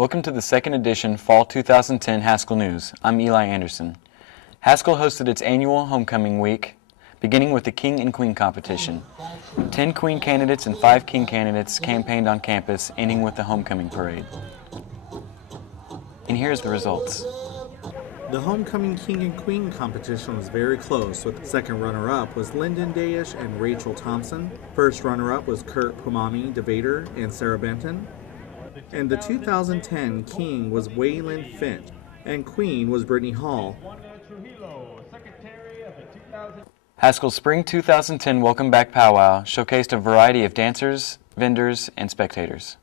Welcome to the second edition Fall 2010 Haskell News. I'm Eli Anderson. Haskell hosted its annual Homecoming Week, beginning with the King and Queen competition. 10 Queen candidates and 5 King candidates campaigned on campus, ending with the Homecoming Parade. And here's the results. The Homecoming King and Queen competition was very close, with second runner-up was Lyndon Dayish and Rachel Thompson. First runner-up was Kurt Pumami, DeVader, and Sarah Benton. And the 2010 King was Waylon Finch, and Queen was Brittany Hall. Haskell's Spring 2010 Welcome Back Powwow showcased a variety of dancers, vendors, and spectators.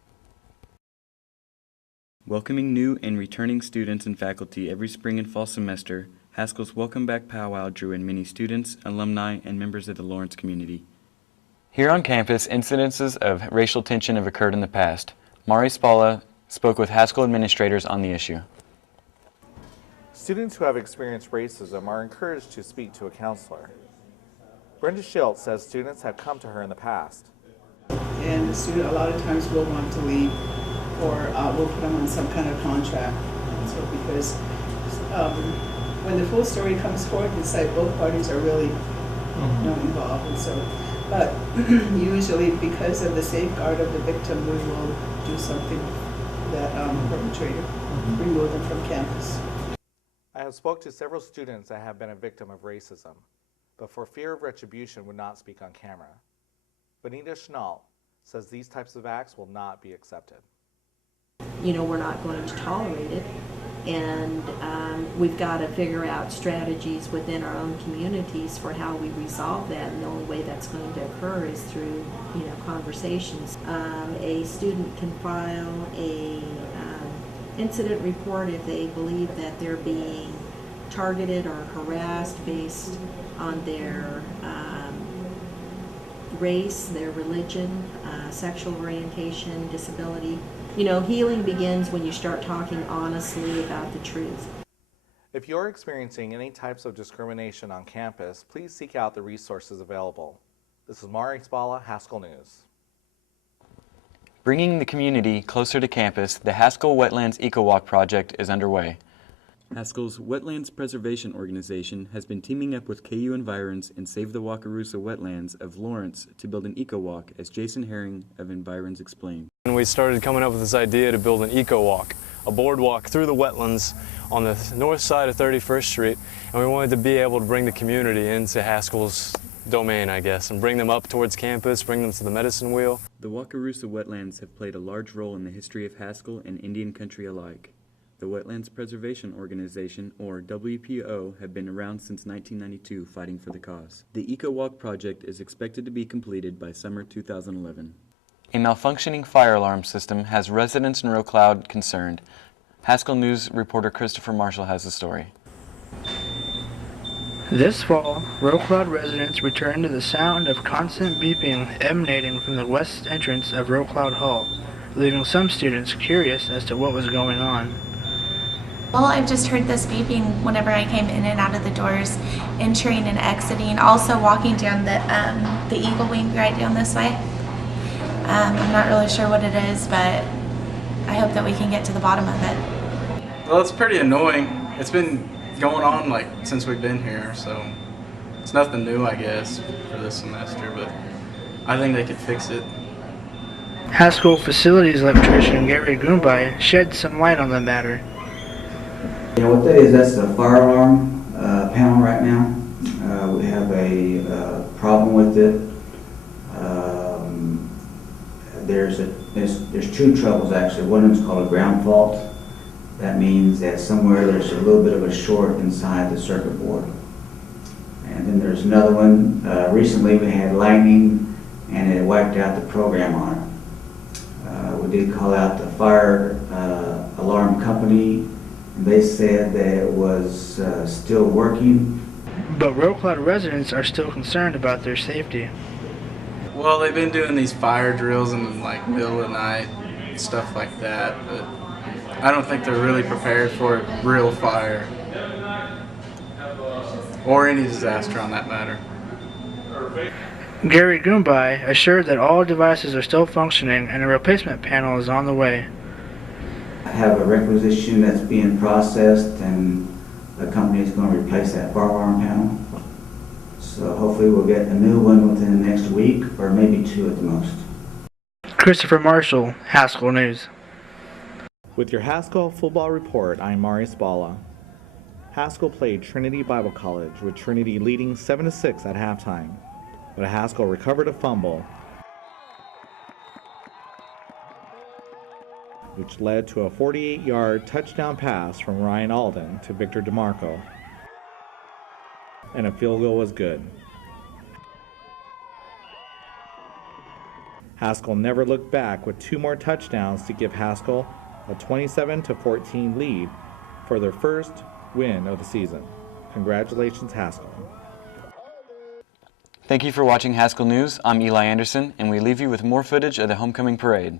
Welcoming new and returning students and faculty every spring and fall semester, Haskell's Welcome Back Powwow drew in many students, alumni, and members of the Lawrence community. Here on campus, incidences of racial tension have occurred in the past. Mari Spalla spoke with Haskell administrators on the issue. Students who have experienced racism are encouraged to speak to a counselor. Brenda Schiltz says students have come to her in the past. And the student a lot of times will want to leave, or we'll put them on some kind of contract. And so because when the full story comes forth, it's like both parties are really involved. And so, but usually because of the safeguard of the victim, we will do something that perpetrator, remove them from campus. I have spoke to several students that have been a victim of racism, but for fear of retribution would not speak on camera. Benita Schnall says these types of acts will not be accepted. You know, we're not going to tolerate it, and we've got to figure out strategies within our own communities for how we resolve that, and the only way that's going to occur is through, conversations. A student can file a incident report if they believe that they're being targeted or harassed based on their race, their religion, sexual orientation, disability. Healing begins when you start talking honestly about the truth. If you're experiencing any types of discrimination on campus, please seek out the resources available. This is Mari Spalla, Haskell News. Bringing the community closer to campus, the Haskell Wetlands Ecowalk project is underway. Haskell's Wetlands Preservation Organization has been teaming up with KU Environs and Save the Wakarusa Wetlands of Lawrence to build an ecowalk, as Jason Herring of Environs explained. And we started coming up with this idea to build an ecowalk, a boardwalk through the wetlands on the north side of 31st Street, and we wanted to be able to bring the community into Haskell's domain, I guess, and bring them up towards campus, bring them to the medicine wheel. The Wakarusa Wetlands have played a large role in the history of Haskell and Indian country alike. The Wetlands Preservation Organization, or WPO, have been around since 1992 fighting for the cause. The EcoWalk project is expected to be completed by summer 2011. A malfunctioning fire alarm system has residents in Rocloud concerned. Haskell News reporter Christopher Marshall has the story. This fall, Rocloud residents returned to the sound of constant beeping emanating from the west entrance of Rocloud Hall, leaving some students curious as to what was going on. Well, I've just heard this beeping whenever I came in and out of the doors, entering and exiting, also walking down the Eagle Wing right down this way. I'm not really sure what it is, but I hope that we can get to the bottom of it. Well, it's pretty annoying. It's been going on since we've been here, so it's nothing new, I guess, for this semester, but I think they could fix it. Haskell Facilities Electrician Gary Goombai shed some light on the matter. What that is, that's a fire alarm panel right now. We have a problem with it. There's two troubles actually. One is called a ground fault. That means that somewhere there's a little bit of a short inside the circuit board. And then there's another one. Recently we had lightning and it wiped out the program on it. We did call out the fire alarm company. They said that it was still working. But Rocloud residents are still concerned about their safety. Well, they've been doing these fire drills in middle of the night, stuff like that, but I don't think they're really prepared for a real fire or any disaster on that matter. Gary Goombai assured that all devices are still functioning and a replacement panel is on the way. have a requisition that's being processed, and the company is going to replace that bar alarm panel. So hopefully we'll get a new one within the next week, or maybe 2 at the most. Christopher Marshall, Haskell News. With your Haskell Football Report, I'm Mari Spalla. Haskell played Trinity Bible College, with Trinity leading 7-6 at halftime, but Haskell recovered a fumble, which led to a 48-yard touchdown pass from Ryan Alden to Victor DeMarco, and a field goal was good. Haskell never looked back with 2 more touchdowns to give Haskell a 27-14 lead for their first win of the season. Congratulations, Haskell. Thank you for watching Haskell News. I'm Eli Anderson, and we leave you with more footage of the homecoming parade.